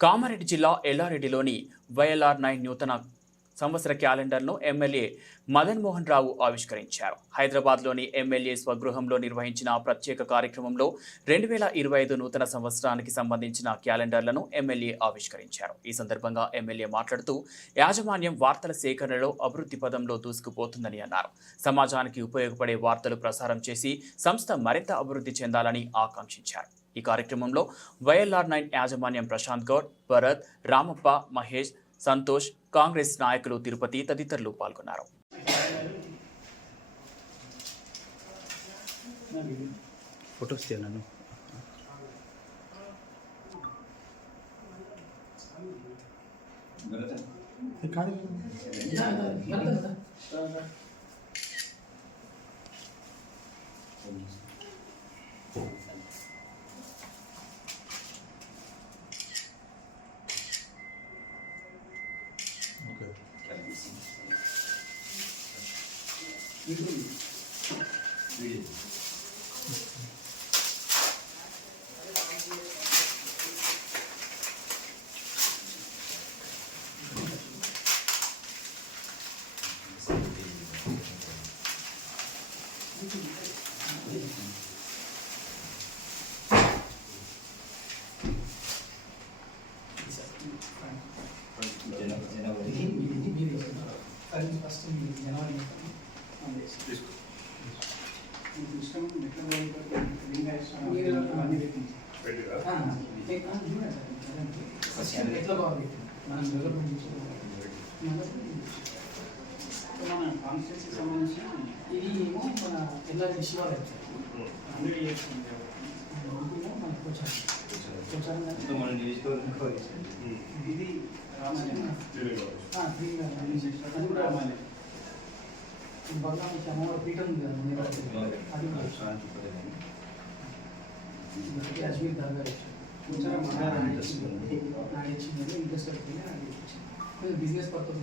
కామారెడ్డి జిల్లా ఎల్లారెడ్డిలోని వైఎల్ఆర్9 నూతన సంవత్సర క్యాలెండర్ను ఎమ్మెల్యే మదన్ మోహన్ రావు ఆవిష్కరించారు. హైదరాబాద్లోని ఎమ్మెల్యే స్వగృహంలో నిర్వహించిన ప్రత్యేక కార్యక్రమంలో 2025 నూతన సంవత్సరానికి సంబంధించిన క్యాలెండర్లను ఎమ్మెల్యే ఆవిష్కరించారు. ఈ సందర్భంగా ఎమ్మెల్యే మాట్లాడుతూ యాజమాన్యం వార్తల సేకరణలో అభివృద్ధి పదంలో దూసుకుపోతుందని అన్నారు. సమాజానికి ఉపయోగపడే వార్తలు ప్రసారం చేసి సంస్థ మరింత అభివృద్ధి చెందాలని ఆకాంక్షించారు. ఈ కార్యక్రమంలో వైఎల్ఆర్9 యాజమాన్యం ప్రశాంత్ గౌడ్, భరత్, రామప్ప, మహేష్, సంతోష్, కాంగ్రెస్ నాయకులు తిరుపతి తదితరులు పాల్గొన్నారు. మన కాన్స్టిట్యూన్సీ సంబంధించిన ఇది ఏమో మన ఎల్లారెడ్డి శివాలయం ఇది రామాయణం అది కూడా రామాయణం భగవాన్ అమ్మవారి పీఠం ఉంది కదా అది అజ్మీర్ దర్గా ఇంట్రెస్ట్ బిజినెస్ పర్పస్